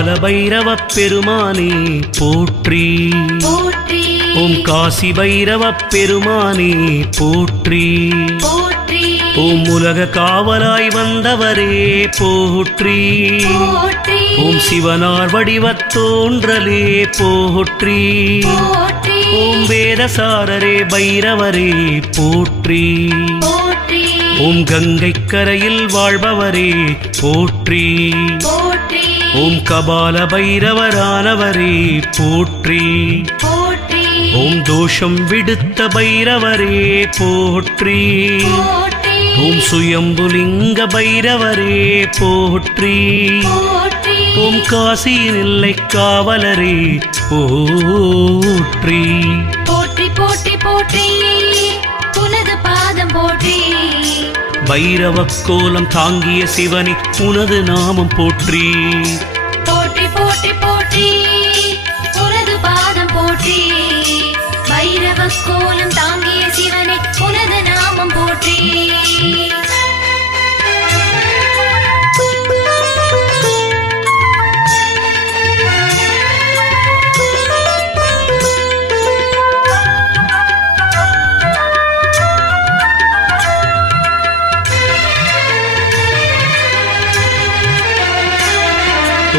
ஓம் கால பைரவ பெருமானே போற்றி. ஓம் காசி பைரவ பெருமானே போற்றி. ஓம் உலக காவலாய் வந்தவரே போற்றி. ஓம் சிவனார் வடிவத் தோன்றலே போற்றி. ஓம் வேதசாரரே பைரவரே போற்றி. ஓம் கங்கை கரையில் வாழ்பவரே போற்றி. ஓம் கபால பைரவரானவரே போற்றி. ஓம் தோஷம் விடுத்த பைரவரே போற்றி. ஓம் சுயம்புலிங்க பைரவரே போற்றி. ஓம் காசியின் எல்லை காவலரே போற்றி. பைரவ கோலம் தாங்கிய சிவனி உனது நாமம் போற்றி. போற்றி போற்றி போற்றி. உனது பாதம் போற்றி. பைரவ கோலம் தாங்கிய சிவனே உனது நாமம் போற்றி.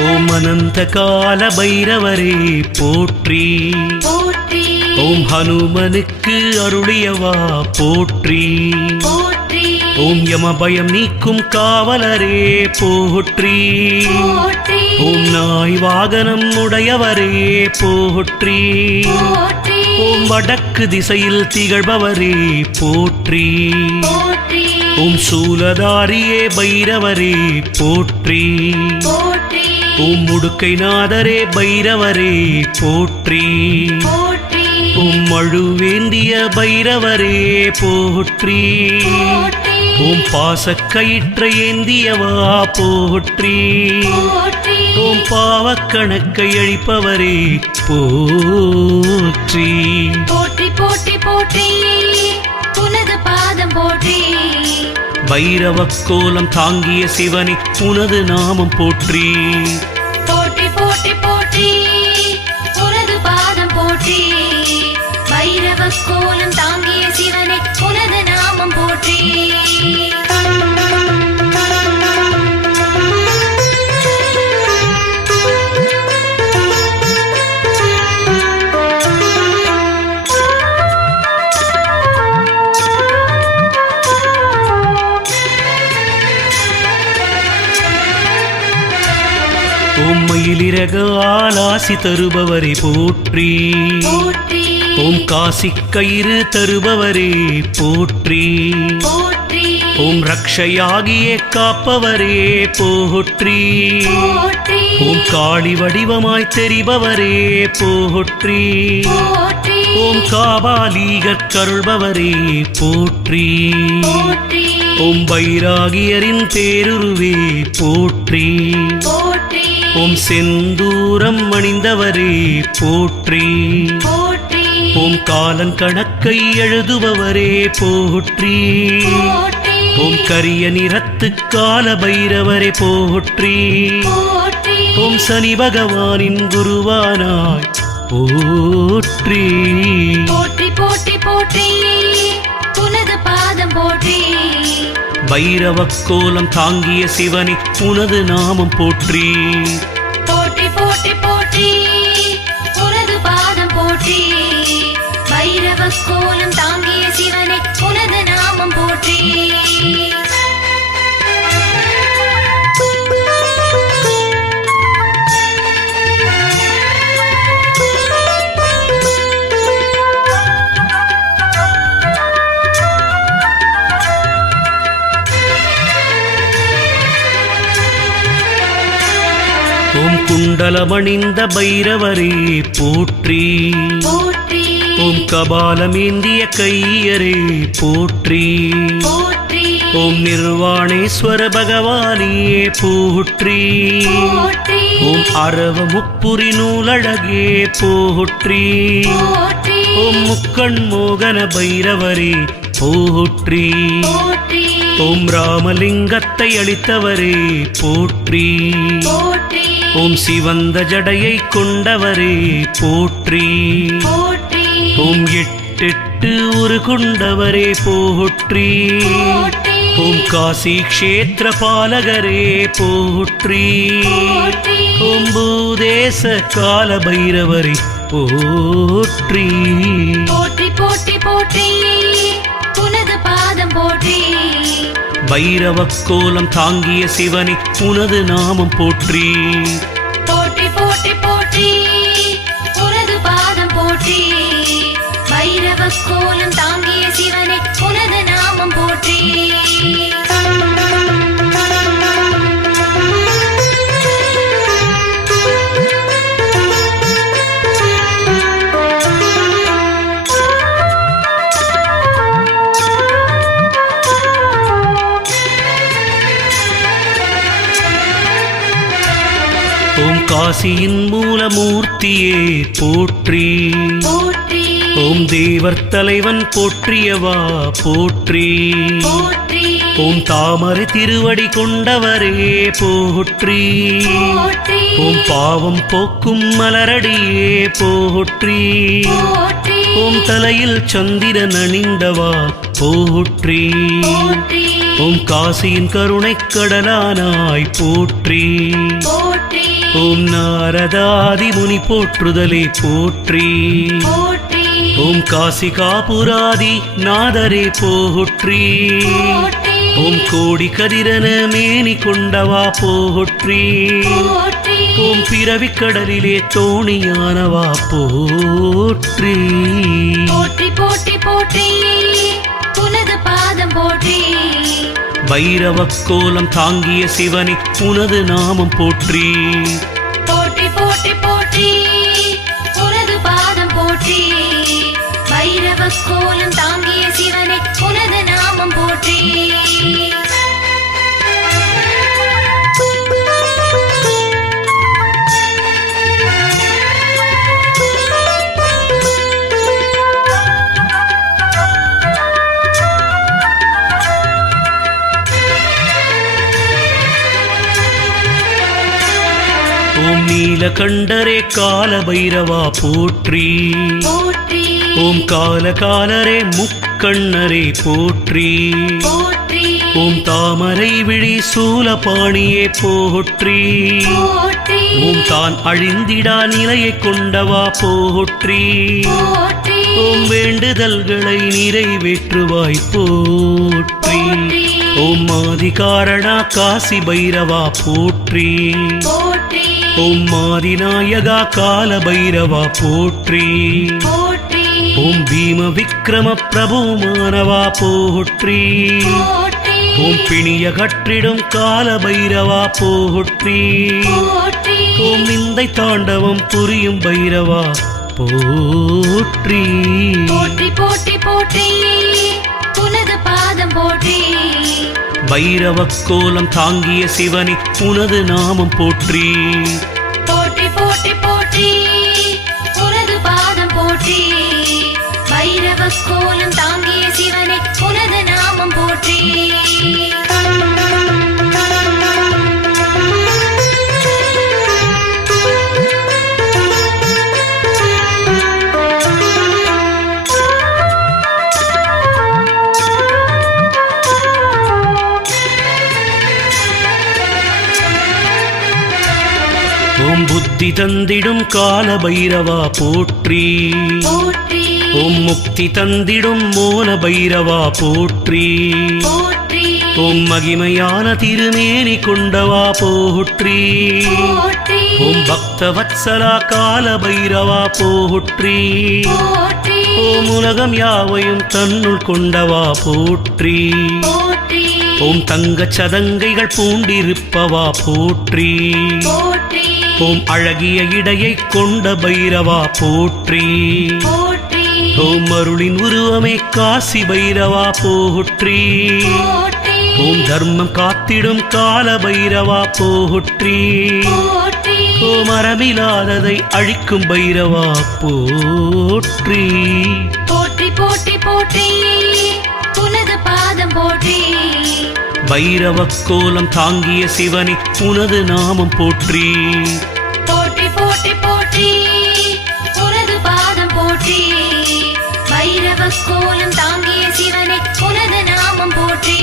ஓம் அனந்த கால பைரவரே போற்றி. போற்றி. ஓம் ஹனுமனுக்கு அருளியவா போற்றி. போற்றி. ஓம் யம பயம் நீக்கும் காவலரே போற்றி. போற்றி. ஓம் நாய் வாகனம் உடையவரே போற்றி. ஓம் வடக்கு திசையில் திகழ்பவரே போற்றி. போற்றி. ஓம் சூலதாரியே பைரவரே போற்றி. போற்றி. ஓம் முடுக்கை நாதரே பைரவரே போற்றி. போற்றி. ஓம் மழுவேந்திய பைரவரே போற்றி. ஓம் பாசக்கயிற்றை ஏந்தியவா போற்றி. போற்றி. ஓம் பாவக்கணக்கை அழிப்பவரே போற்றி. போற்றி போற்றி போற்றி. பைரவ கோலம் தாங்கிய சிவனி உனது நாமம் போற்றி. போற்றி போற்றி போற்றி. உனது பாதம் போற்றி. பைரவ கோலம் தாங்கிய ஓம் மயிலிறக ஆலாசி தருபவரே போற்றி. ஓம் காசி கயிறு தருபவரே போற்றி. ஓம் ரக்ஷையாகியே காப்பவரே போற்றி. ஓம் காளி வடிவமாய் தெரிபவரே போற்றி. ஓம் காபாலீகர் கருள்பவரே போற்றி. ஓம் பைராகியரின் பேருருவே போற்றி. ஓம் செந்தூரம் அணிந்தவரே போற்றி. ஓம் காலன் கணக்கை எழுதுபவரே போற்றி. ஓம் கரிய நிறத்து கால பைரவரே போற்றி. போற்றி. ஓம் சனி பகவானின் குருவானாய் போற்றி. போற்றி போற்றி போற்றி. உனது பாதம் போற்றி. பைரவ கோலம் தாங்கிய சிவனி உனது நாமம் போற்றி. போற்றி போற்றி போற்றி. உனது பாதம் போற்றி. பைரவ கோலம் தாங்கிய சிவனே உனது நாமம் போற்றி. குண்டலமணிந்த பைரவரே போற்றி. ஓம் கபாலமேந்திய கையரே போற்றி. ஓம் நிர்வாணேஸ்வர பகவானே போற்றி. ஓம் அரவ முப்புரி நூலழகே போற்றி. ஓம் முக்கண் மோகன பைரவரே போற்றி. போற்றி. ஓம் ராமலிங்கத்தை அளித்தவரே போற்றி. போற்றி. ஓம் சிவந்த ஜடையை கொண்டவரே போற்றி. ஓம் எட்டெட்டு உரு கொண்டவரே போற்றி. ஓம் காசி க்ஷேத்திர பாலகரே போற்றி. போற்றி. ஓம் பூதேச கால பைரவரே போற்றி. போற்றி போற்றி போற்றி. உனது பாதம் போற்றி. பைரவ கோலம் தாங்கிய சிவனே உனது நாமம் போற்றி. போற்றி போற்றி போற்றி. உனது பாதம் போற்றி. பைரவ கோலம் தாங்கிய சிவனே உனது நாமம் போற்றி. ஓம் காசியின் மூலமூர்த்தியே போற்றி. போற்றி. ஓம் தேவர் தலைவன் போற்றியவா? போற்றி. ஓம் தாமரை திருவடி கொண்டவரே போற்றி. ஓம் பாவம் போக்கும் மலரடியே போற்றி. ஓம் தலையில் சந்திரன் அணிந்தவா? போற்றி. ஓம் காசியின் கருணை கடலானாய் போற்றி. போற்றி. ஓம் நாரதாதி முனி போற்றுதலே போற்றி. போற்றி. ஓம் காசி காபுராதி நாதரே போற்றி ஓம் கோடி கதிரன மேனி கொண்டவா போற்றி ஓம் பிறவிக் கடலிலே தோணியானவா போற்றி. போற்றி போற்றி போற்றி. உனது பாதம் போற்றி. பைரவ கோலம் தாங்கிய சிவனே உனது நாமம் போற்றி. பைரவ கோலம் தாங்கிய சிவனே உனது நாமம் போற்றி. நீலகண்டரே கால பைரவா போற்றி. போற்றி. ஓம் கால காலரே முக்கண்ணரே போற்றி. ஓம் தாமரை விழி சூலபாணியே போற்றி. ஓம் தான் அழிந்திடா நிலையை கொண்டவா போற்றி. ஓம் வேண்டுதல்களை நிறைவேற்றுவாய் போற்றி. ஓம் ஆதி காரணா காசி பைரவா போற்றி. ஓம் ஆதிநாயகா கால பைரவா போற்றி. போற்றி. ஓம் பீம விக்ரம பிரபுமானவா போற்றி. போற்றி. ஓம் பிணிய கற்றிடும் கால பைரவா போற்றி. ஓம் நிந்தை தாண்டவம் புரியும் பைரவா போற்றி. போற்றி போற்றி போற்றி. உனது பாதம் போற்றி. பைரவ கோலம் தாங்கிய சிவனே உனது நாமம் போற்றி. போற்றி போற்றி போற்றி. உனது பாதம் போற்றி. பைரவ கோலம் தாங்கிய சிவனே உனது நாமம் போற்றி. புத்தி தந்திடும் கால பைரவா போற்றி. போற்றி. ஓம் முக்தி தந்திடும் மோன பைரவா போற்றி. ஓம் மகிமையான திருமேனி கொண்டவா போற்றி. ஓம் பக்த வத்சலா கால பைரவா போற்றி. ஓம் உலகம் யாவையும் தன்னுள் கொண்டவா போற்றி. ஓம் தங்கச் சதங்கைகள் பூண்டிருப்பவா போற்றி. போற்றி. ஓம் அழகிய இடையை கொண்ட பைரவா போற்றி. போற்றி. ஓம் அருளின் உருவமே காசி பைரவா போற்றி. ஓம் தர்மம் காத்திடும் கால பைரவா போற்றி. ஓம் அறமில்லாததை அழிக்கும் பைரவா போற்றி. போற்றி போற்றி போற்றி. பாதம் போற்றி. பைரவ கோலம் தாங்கிய சிவனே உனது நாமம் போற்றி. போற்றி போற்றி போற்றி. உனது பாதம் போற்றி. பைரவ தாங்கிய சிவனை உனது நாமம் போற்றி.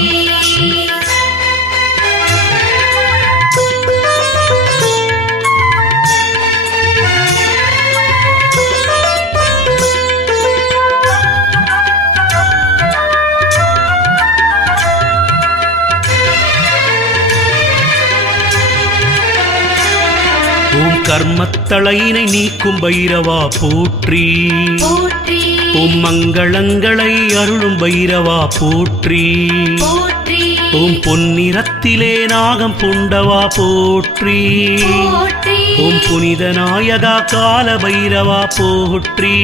கர்மத்தளையினை நீக்கும் பைரவா போற்றி. ஓம் மங்களங்களை அருளும் பைரவா போற்றி. ஓம் பொன்னிறத்திலே நாகம் புண்டவா போற்றி. ஓம் புனித நாயகா கால பைரவா போற்றி.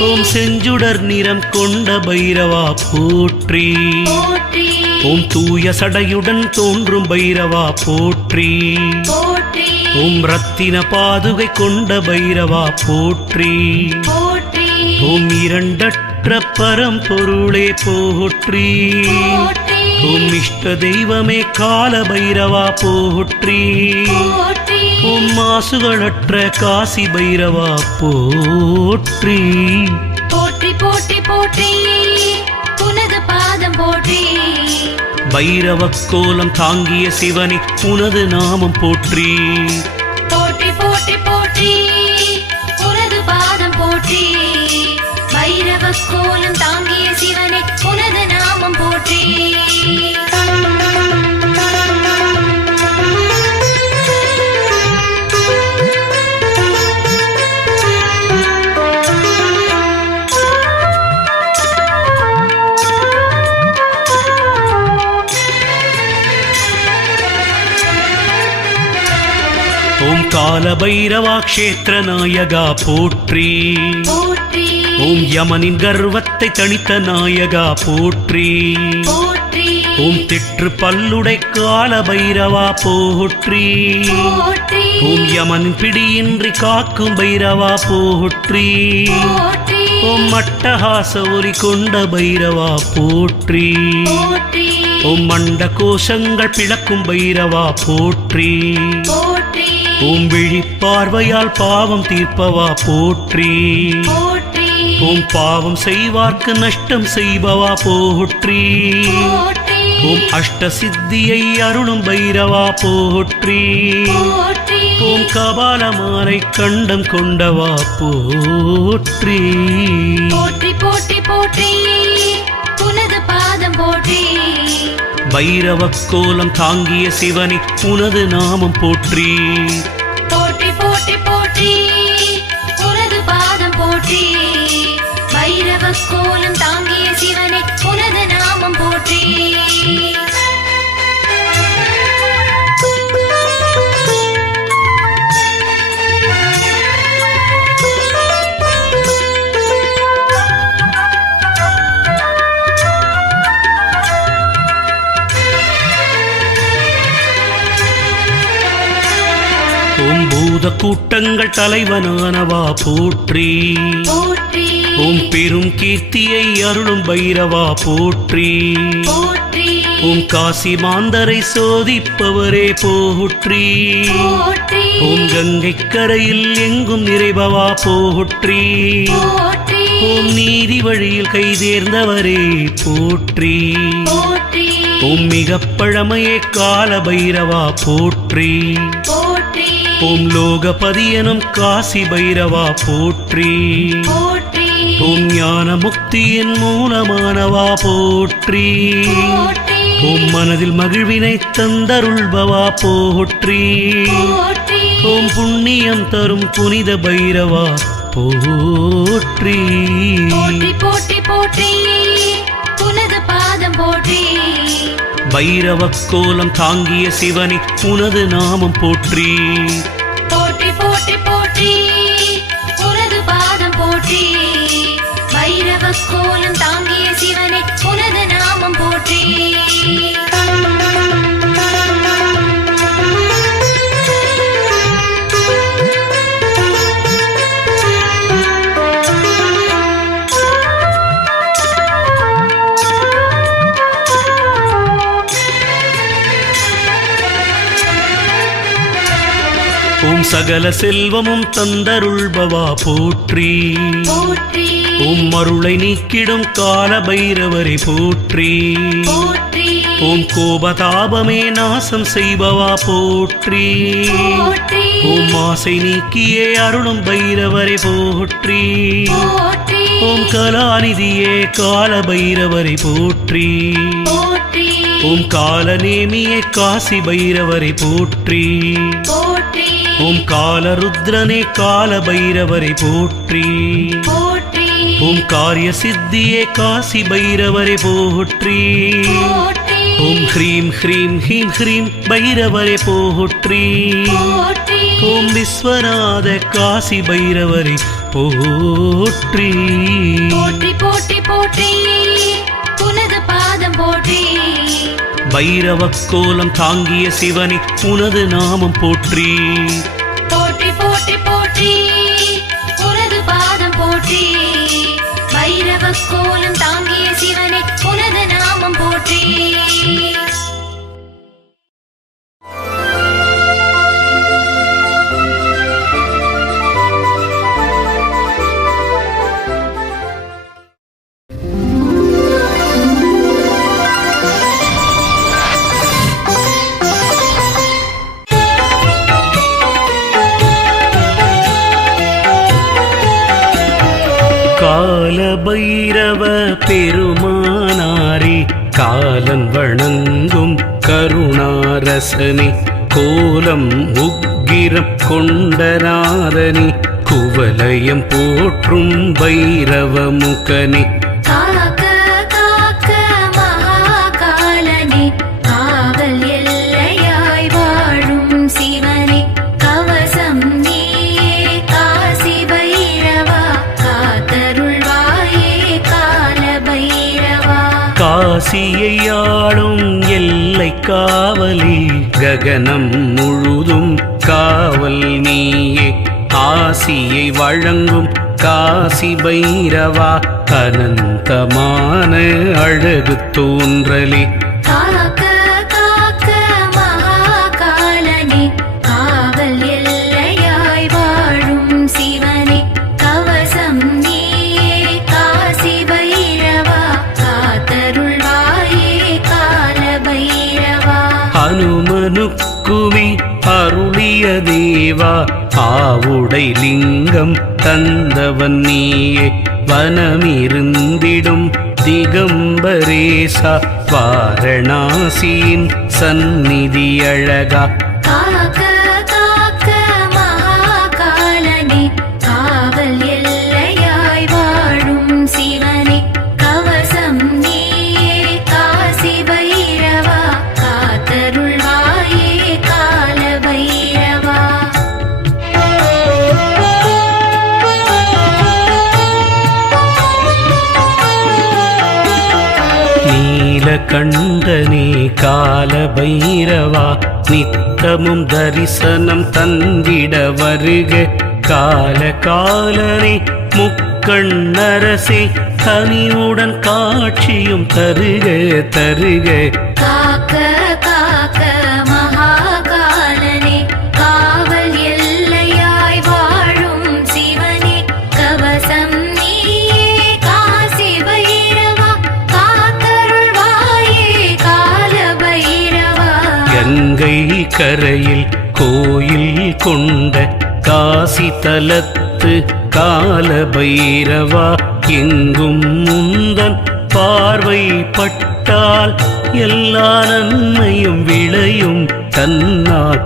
ஓம் செஞ்சுடர் நிறம் கொண்ட பைரவா போற்றி. போற்றி. ஓம் தூய சடையுடன் தோன்றும் பைரவா போற்றி. ஓம் ரத்தின பாதுகை கொண்ட பைரவா போற்றி. ஓம் இரண்டற்ற பரம்பொருளே போற்றி. போற்றி. ஓம் இஷ்ட தெய்வமே கால பைரவா போற்றி. ஓம் மாசுகளற்ற காசி பைரவா போற்றி. போற்றி போற்றி போற்றி. உனது பாதம் போற்றி. பைரவ கோலம் தாங்கிய சிவனே உனது நாமம் போற்றி. போற்றி போற்றி போற்றி. உனது பாதம் போற்றி. பைரவ கோலம் தாங்கிய சிவனே உனது நாமம் போற்றி. ஓம் கால பைரவா கஷேத்திர நாயகா போற்றி. ஓம் யமனின் கர்வத்தை தணித்த நாயகா போற்றி. போற்றி ஓம் திற்று பல்லுடை கால பைரவா போற்றி. ஓம் யமனின் பிடியின்றி காக்கும் பைரவா போற்றி. ஓம் மட்டஹாச ஒலி கொண்ட பைரவா போற்றி. ஓம் மண்ட கோஷங்கள் பிளக்கும் பைரவா போற்றி. ஓம் விழிப்பார்வையால் பாவம் தீர்ப்பவா போற்றி. ஓம் பாவம் செய்வார்க்கு நஷ்டம் செய்பவா போற்றி. ஓம் அஷ்ட சித்தியை அருளும் பைரவா போற்றி. ஓம் கபாலமாரை கண்டம் கொண்டவா போற்றி. போற்றி போற்றி போற்றி. உனது பாதம் போற்றி. பைரவ கோலம் தாங்கிய சிவனே உனது நாமம் போற்றி. போற்றி போற்றி போற்றி. உனது பாதம் போற்றி. பைரவ கோலம் தாங்கிய சிவனே பூத கூட்டங்கள் தலைவனானவா போற்றி. போற்றி. ஓம் பெரும் கீர்த்தியை அருளும் பைரவா போற்றி. ஓம் காசி மாந்தரை சோதிப்பவரே போற்றி. ஓம் கங்கை கரையில் எங்கும் நிறைபவா போற்றி போற்றி. ஓம் நீதி வழியில் கைதேர்ந்தவரே போற்றி. போற்றி. ஓம் மிக பழமையே கால பைரவா போற்றி. ஓம் லோகபதியனும் காசி பைரவா போற்றி. ஓம் ஞான முக்தியின் மூலமானவா போற்றி. ஓம் மனதில் மகிழ்வினை தந்தருள்பவா போற்றி. ஓம் புண்ணியம் தரும் புனித பைரவா போற்றி. போற்றி போற்றி போற்றி. உனது பாதம் போற்றி. பைரவ கோலம் தாங்கிய சிவனே உனது நாமம் போற்றி. போற்றி போற்றி போற்றி. உனது பாதம் போற்றி. பைரவ கோலம் தாங்கிய சிவனே உனது நாமம் போற்றி. சகல செல்வமும் தந்தருள்பவா போற்றி. அருளை நீக்கிடும் கால பைரவரை போற்றி. ஓம் கோபதாபமே நாசம் செய்பவா போற்றி. ஓம் ஆசை நீக்கியே அருளும் பைரவரை போற்றி. போற்றி. ஓம் கலாநிதியே கால பைரவரை போற்றி. ஓம் காலநேமியே காசி பைரவரை போற்றி. போற்றி. ஓம் காலருத்ரனே கால பைரவரை போற்றி. ஓம் காரிய சித்தியே காசி பைரவரை போற்றி. ஓம் ஹ்ரீம் ஹ்ரீம் ஹீம் ஹ்ரீம் பைரவரை போற்றி. போற்றி. ஓம் விஸ்வநாத காசி பைரவரை போற்றி. போற்றி போற்றி போற்றி. பாதம் போற்றி. பைரவ கோலம் தாங்கிய சிவனே உனது நாமம் போற்றி. போற்றி போற்றி போற்றி. உனது பாதம் போற்றி. பைரவ கோலம் தாங்கிய சிவனே உனது நாமம் போற்றி. கருணாரசனே கோலம் உக்கிரம் கொண்டநாதனே குவலயம் போற்றும் பைரவ முகனே காக்க காக்க மகாகாலனே காவல் எல்லையாய் வாழும் சிவனே. கவசம் நீயே காசி பைரவா காத்தருள்வாயே கால பைரவா காசியை ஆளும் எல்லை காவலி ககனம் முழுதும் காவல் நீயே. ஆசியை வழங்கும் காசி பைரவா அனந்தமான அழகு தோன்றலே. தேவா ஆவுடை லிங்கம் தந்தவன் நீயே. வனமிருந்திடும் திகம்பரேசா வாரணாசியின் சந்நிதி அழகா. கால பைரவா நித்தமும் தரிசனம் தந்திட வருக. கால காலனே முக்கண்ணரசே கனிவுடன் காட்சியும் தருக தருக. கரையில் கோயில் கொண்ட காசி தலத்து காலபைரவா. எங்கும் முந்தன் பார்வை பட்டால் எல்லா நன்மையும் விளையும் தன்னால்.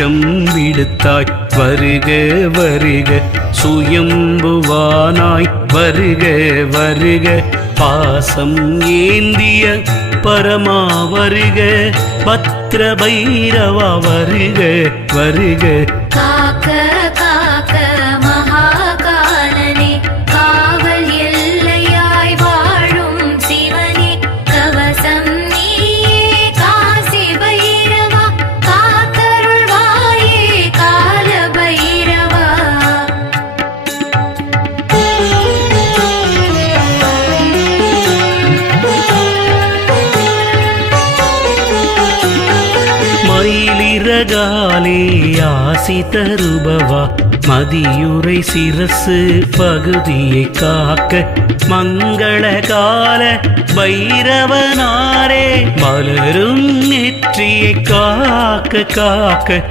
தோஷம் விடுத்தாய். வருக வருக சுயம்புவானாய். வருக வருக பாசம் ஏந்திய பரமா வருக. பத்ர பைரவா வருக வருக. தருபவா? மதியுரை சிரசு பகுதியை காக்க மங்கள கால பைரவனாரே மலரும் நெற்றியை காக்க காக்க.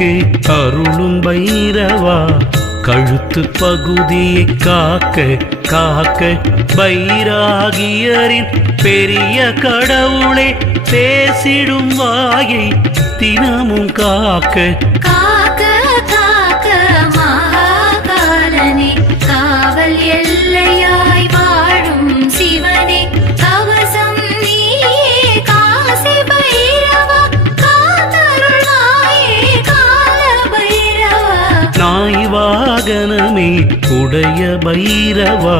காபாலியர்க்கு அருளும் பைரவா கழுத்து பகுதியை காக்க காக்க பைராகியரின் பெரிய கடவுளே பேசிடும் வாயை தினமும் காக்க. உடைய பைரவா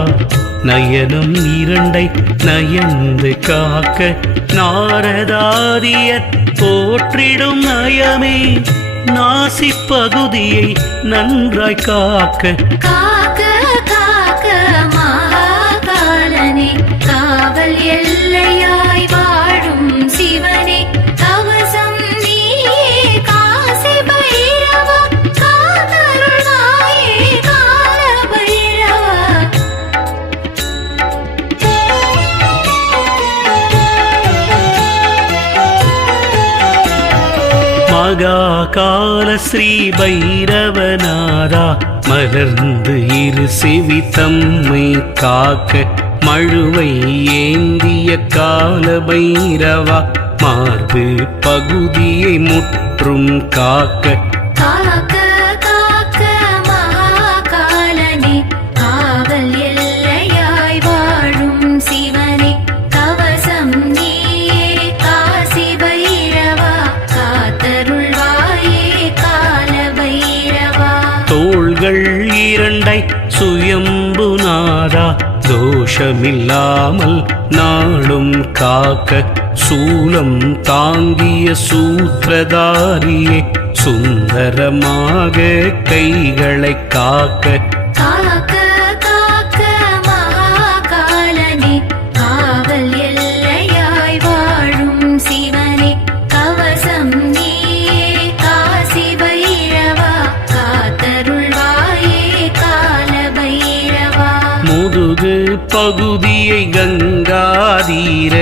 நயனம் இரண்டை நயந்து காக்க நாரதாதியர் போற்றிடும் நயமே நாசி பகுதியை நன்றாய் காக்க மகாகால ஸ்ரீ பைரவநாதா மலர்ந்து இரு செவி தம்மை காக்க மழுவை ஏந்திய கால பைரவா மார்பு பகுதியை முற்றும் காக்க. காக்க சுயம்புநாதா தோஷமில்லாமல் நாளும் காக்க சூலம் தாங்கிய சூத்திரதாரியே சுந்தரமாக கைகளை காக்க பகுதியை கங்காதீர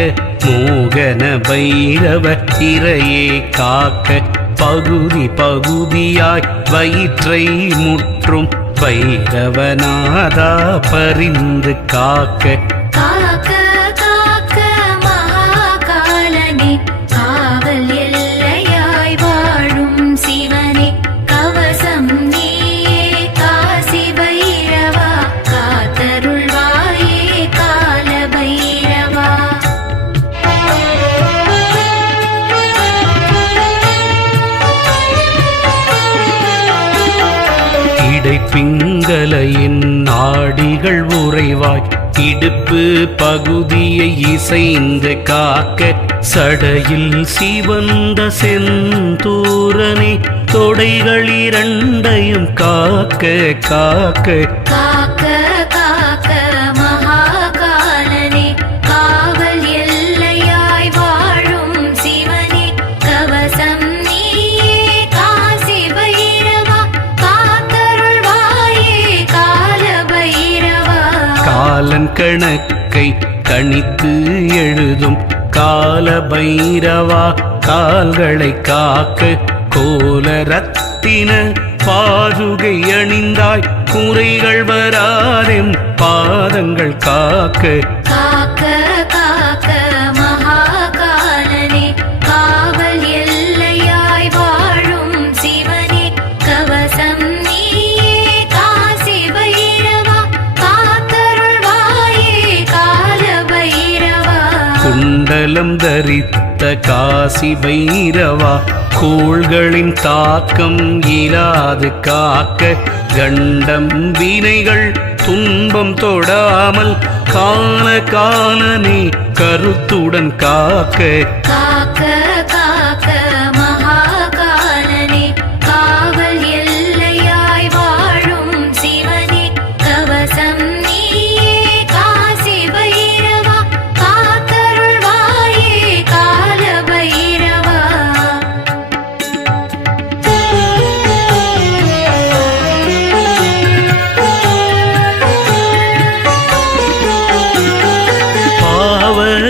மோகன பைரவ திரையே காக்க பகுதி பகுதியாய் வயிற்றை முற்றும் பைரவநாதா பரிந்து காக்க. நாடிகள் உறைவாய் இடுப்பு பகுதியை இசைந்து காக்க சடையில் சிவந்த செந்தூரனே தொடைகள் இரண்டையும் காக்க காக்க. கணக்கை கணித்து எழுதும் கால பைரவா கால்களை காக்க கோல ரத்தின பாதுகை அணிந்தாய். குறைகள் வராதெம் பாதங்கள் காக்க காக்க குண்டலம் தரித்த காசி பைரவா கோள்களின் தாக்கம் இராது காக்க கண்டம் வினைகள் துன்பம் தொடாமல் காண காணனே கருத்துடன் காக்க.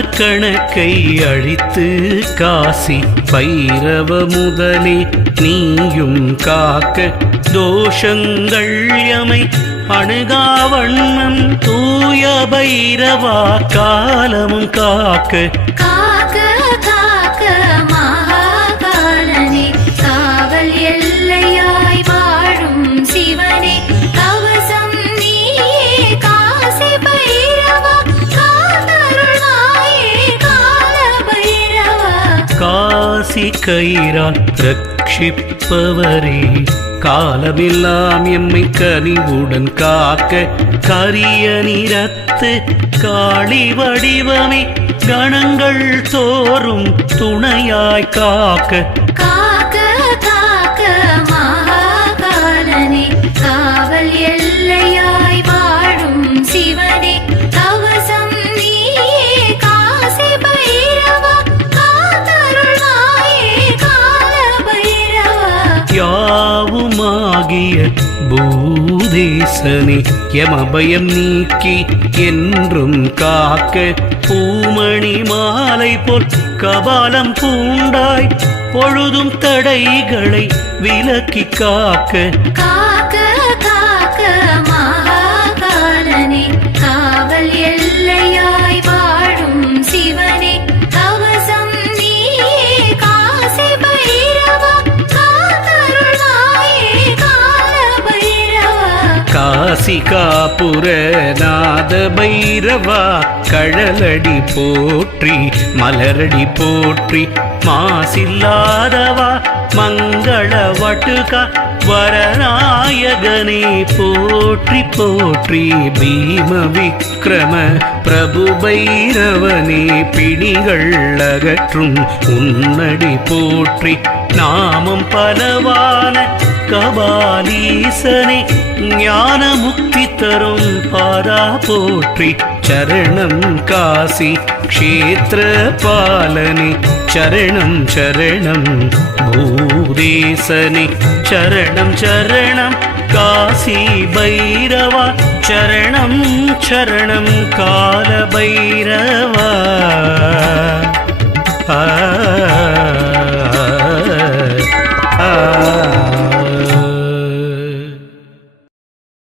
கணக்கை அழித்து காசி பைரவ முதலே நீயும் காக்க தோஷங்கள் எமை அணுகாவண்ணம் தூய பைரவா காலமும் காக்க. காக்க கயிறால் ரட்சிப்பவரே. காலமெல்லாம் எம்மை கனிவுடன் காக்க கரிய நிறத்து காளி வடிவமே கணங்கள் தோறும் துணையாய் காக்க காக்க பூதேசனே யமபயம் நீக்கி என்றும் காக்க. பூமணி மாலை போல் கபாலம் பூண்டாய் பொழுதும் தடைகளை விலக்கி காக்க. காசிகாபுர நாத பைரவா கழலடி போற்றி மலரடி போற்றி மாசில்லாதவா மங்கள வட்டுகா வரநாயகனே போற்றி போற்றி பீம விக்ரம பிரபு பைரவனே பிணிகள் அகற்றும் உன்னடி போற்றி நாமம் பலவான கபாலீசனே ஞான முக்தி தரும் பாரா போற்றி. சரணம் காசி க்ஷேத்திர பாலனே சரணம் சரணம் பூதேசனே. சரணம் சரணம் காசி பைரவா சரணம் சரணம் கால பைரவா. ஆ.